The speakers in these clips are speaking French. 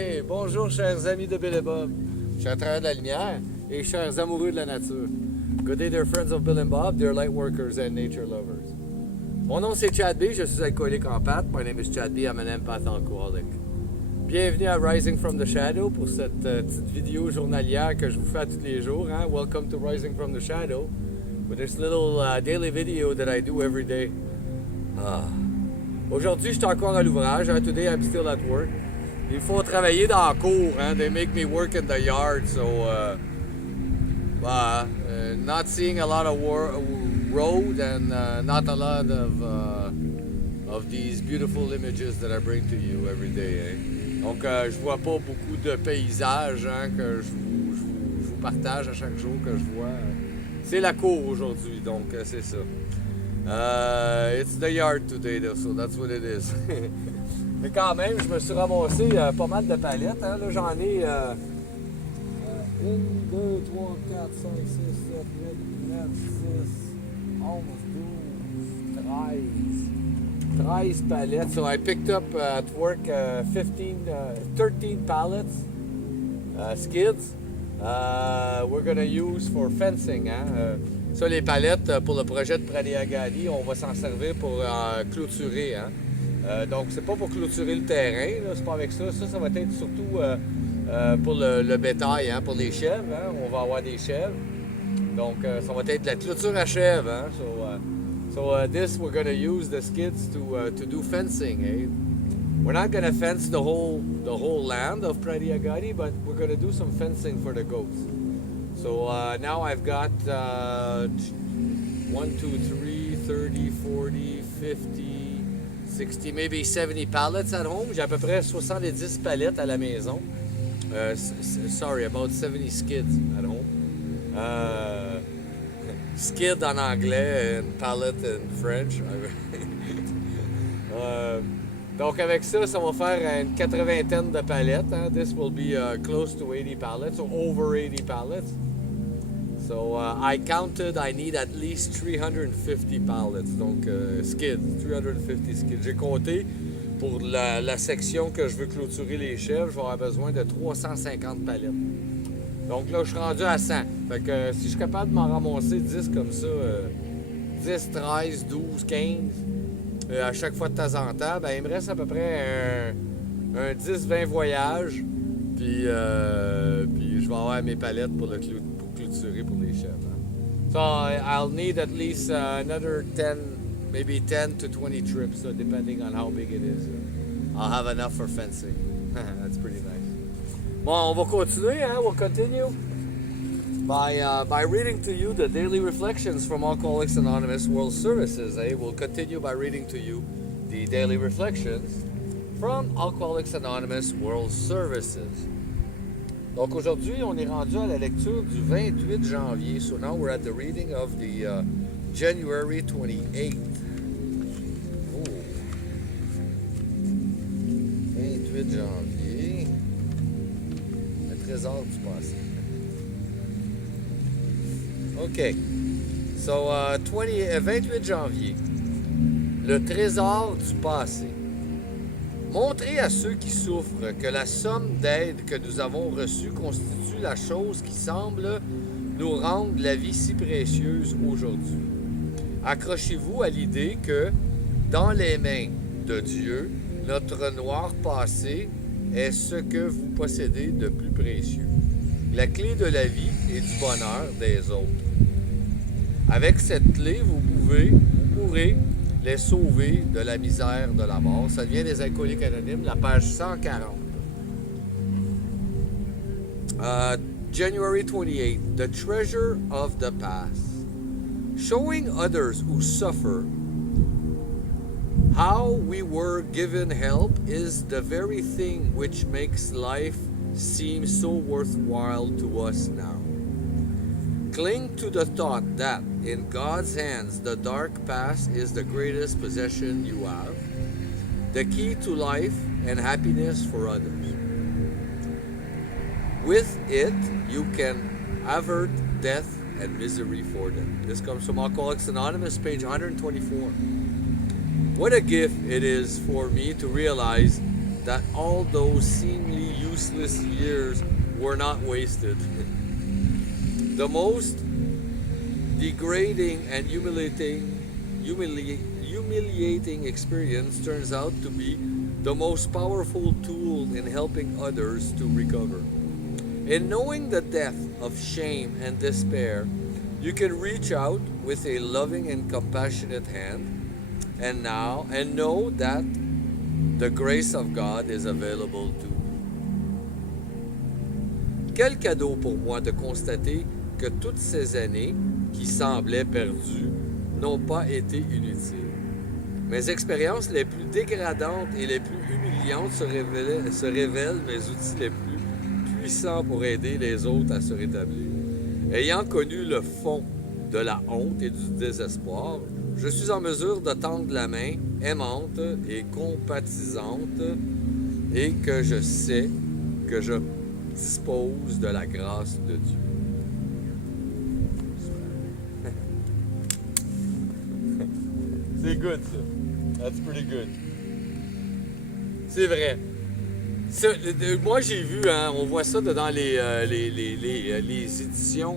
Hey, bonjour chers amis de Bill et Bob, chers travailleurs de la lumière et chers amoureux de la nature. Good day dear friends of Bill and Bob, dear light workers and nature lovers. Mon nom c'est Chad B, je suis alcoolique en pâte. My name is Chad B, I'm an empath alcoholic. Bienvenue à Rising from the Shadow pour cette petite vidéo journalière que je vous fais à tous les jours. Hein? Welcome to Rising from the Shadow with this little daily video that I do every day. Aujourd'hui, je suis encore à l'ouvrage. Hein? Today, I'm still at work. Il faut travailler dans la cour. Hein? They make me work in the yard. So, not seeing a lot of road and not a lot of these beautiful images that I bring to you every day. Hein? Donc, je vois pas beaucoup de paysages hein, que je vous partage à chaque jour que je vois. C'est la cour aujourd'hui, donc c'est ça. It's the yard today, so that's what it is. Mais quand même, je me suis ramassé pas mal de palettes. Hein. Là, j'en ai 1, 2, 3, 4, 5, 6, 7, 8, 9, 10, 11, 12, 13 palettes. So I picked up at work 13 pallets, skids. We're gonna use for fencing. Hein. Ça, les palettes pour le projet de Praliagani, on va s'en servir pour clôturer. Hein. Donc, c'est pas pour clôturer le terrain, là, c'est pas avec ça. Ça va être surtout pour le bétail, hein, pour les chèvres. Hein. On va avoir des chèvres. Donc, ça va être de la clôture à chèvres. Hein. So this, we're going to use the skids to do fencing. Eh? We're not going to fence the whole land of Praliagani, but we're going to do some fencing for the goats. So now I've got 1, 2, 3, 30, 40, 50, 60, maybe 70 pallets at home. J'ai à peu près 70 palettes à la maison. Sorry, about 70 skids at home. Skid en anglais and pallet in French. Donc avec ça, ça va faire une 80aine de palettes. Hein? This will be close to 80 pallets, or over 80 pallets. So I counted, I need at least 350 pallets, donc skids, 350 skids. J'ai compté pour la section que je veux clôturer les chèvres, je vais avoir besoin de 350 palettes. Donc là, je suis rendu à 100. Fait que si je suis capable de m'en ramasser 10 comme ça, 10, 13, 12, 15, à chaque fois de temps en temps, ben, il me reste à peu près un 10-20 voyages, puis je vais avoir mes palettes pour clôturer pour les chèvres. Hein. So I'll need at least another 10, maybe 10 to 20 trips, so depending on how big it is. I'll have enough for fencing. That's pretty nice. Bon, on va continuer, hein? We'll continue by reading to you the daily reflections from Alcoholics Anonymous World Services. Eh? We'll continue by reading to you the daily reflections from Alcoholics Anonymous World Services. Donc aujourd'hui, on est rendu à la lecture du 28 janvier. So now we're at the reading of the January 28th. Oh. 28 janvier. Le trésor du passé. OK. So, 28 janvier. Le trésor du passé. Montrez à ceux qui souffrent que la somme d'aide que nous avons reçue constitue la chose qui semble nous rendre la vie si précieuse aujourd'hui. Accrochez-vous à l'idée que, dans les mains de Dieu, notre noir passé est ce que vous possédez de plus précieux. La clé de la vie et du bonheur des autres. Avec cette clé, vous pourrez les sauver de la misère de la mort. Ça vient des Alcooliques Anonymes, la page 140. January 28th, the treasure of the past. Showing others who suffer how we were given help is the very thing which makes life seem so worthwhile to us now. Cling to the thought that in God's hands the dark past is the greatest possession you have, the key to life and happiness for others. With it, you can avert death and misery for them. This comes from Alcoholics Anonymous, page 124. What a gift it is for me to realize that all those seemingly useless years were not wasted. The most degrading and humiliating experience turns out to be the most powerful tool in helping others to recover. In knowing the depth of shame and despair, you can reach out with a loving and compassionate hand and know that the grace of God is available too. Quel cadeau pour moi de constater que toutes ces années qui semblaient perdues n'ont pas été inutiles. Mes expériences les plus dégradantes et les plus humiliantes se révèlent mes outils les plus puissants pour aider les autres à se rétablir. Ayant connu le fond de la honte et du désespoir, je suis en mesure de tendre la main aimante et compatisante et que je sais que je dispose de la grâce de Dieu. C'est good, ça. That's pretty good. C'est vrai. Ça, moi, j'ai vu, hein, on voit ça dans les éditions.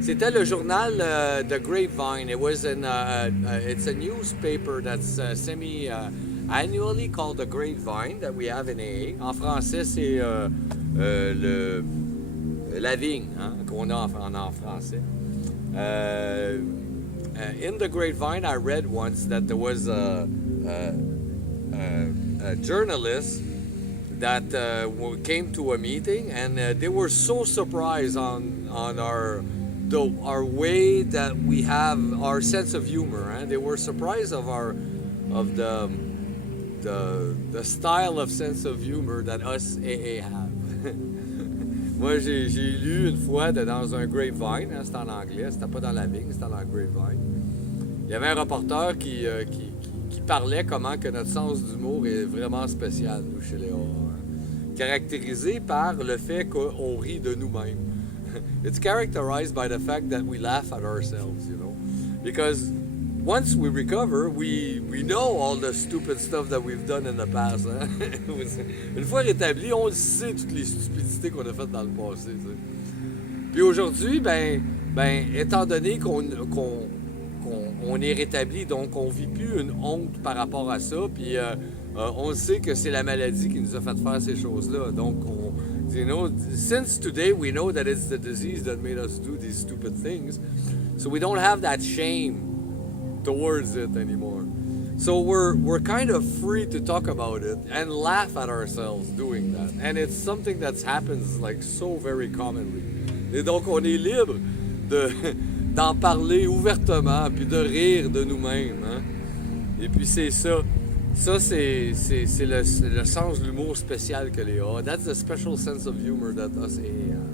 C'était le journal The Grapevine. It was it's a newspaper that's semi-annually called The Grapevine that we have in AA. En français, c'est la vigne, hein, qu'on a en français. In The Grapevine, I read once that there was a journalist that came to a meeting, and they were so surprised on our way that we have our sense of humor. They were surprised of the style of sense of humor that us AA have. Moi, j'ai lu une fois dans un Grapevine, hein, c'était en anglais, c'était pas dans la vigne, c'était dans le Grapevine. Il y avait un reporter qui parlait comment que notre sens d'humour est vraiment spécial, nous, chez les AA. Hein. Caractérisé par le fait qu'on rit de nous-mêmes. It's characterized by the fact that we laugh at ourselves, you know. Because once we recover, we know all the stupid stuff that we've done in the past. Hein? Une fois rétabli, on sait toutes les stupidités qu'on a faites dans le passé. Tu sais. Puis aujourd'hui, ben, étant donné qu'on est rétabli, donc on vit plus une honte par rapport à ça, puis on sait que c'est la maladie qui nous a fait faire ces choses-là. Donc, you know, since today we know that it's the disease that made us do these stupid things, so we don't have that shame towards it anymore. So we're kind of free to talk about it and laugh at ourselves doing that. And it's something that happens like so very commonly. Et donc on est libre d'en parler ouvertement puis de rire de nous-mêmes. Hein? Et puis c'est ça. Ça, c'est le sens de l'humour spécial que les AA. That's the special sense of humor that us AA have.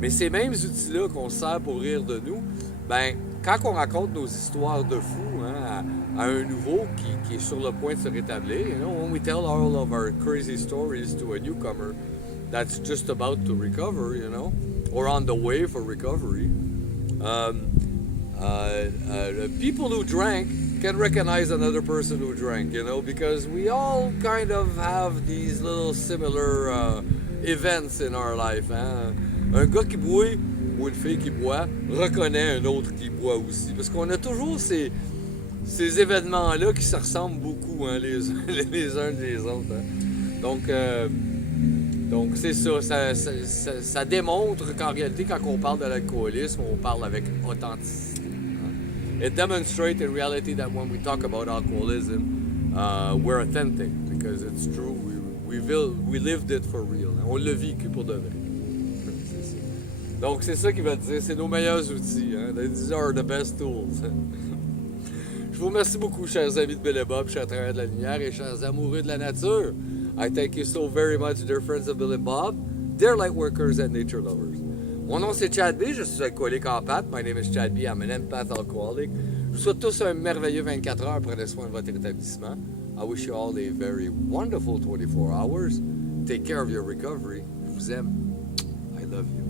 Mais ces mêmes outils-là qu'on sert pour rire de nous, ben quand on raconte nos histoires de fous, hein, à un nouveau qui est sur le point de se rétablir, you know, when we tell all of our crazy stories to a newcomer that's just about to recover, you know, or on the way for recovery, people who drank can recognize another person who drank, you know, because we all kind of have these little similar events in our life. Hein? Un gars qui boit ou une fille qui boit reconnaît un autre qui boit aussi. Parce qu'on a toujours ces événements-là qui se ressemblent beaucoup, hein, les uns des autres. Hein? Donc c'est ça. Ça démontre qu'en réalité, quand on parle de l'alcoolisme, on parle avec authenticité. It demonstrates in reality that when we talk about alcoholism, we're authentic because it's true. We lived it for real. On l'a vécu pour de vrai. Donc c'est ça qui va dire, c'est nos meilleurs outils. Hein? These are the best tools. Je vous remercie beaucoup, chers amis de Billy Bob, chers travailleurs de la lumière et chers amoureux de la nature. I thank you so very much, dear friends of Billy Bob, dear light workers and nature lovers. Mon nom c'est Chad B, je suis alcoolique en pâte. My name is Chad B, I'm an empath alcoholic. Je vous souhaite tous un merveilleux 24 heures. Prenez soin de votre rétablissement. I wish you all a very wonderful 24 hours. Take care of your recovery. Je vous aime. I love you.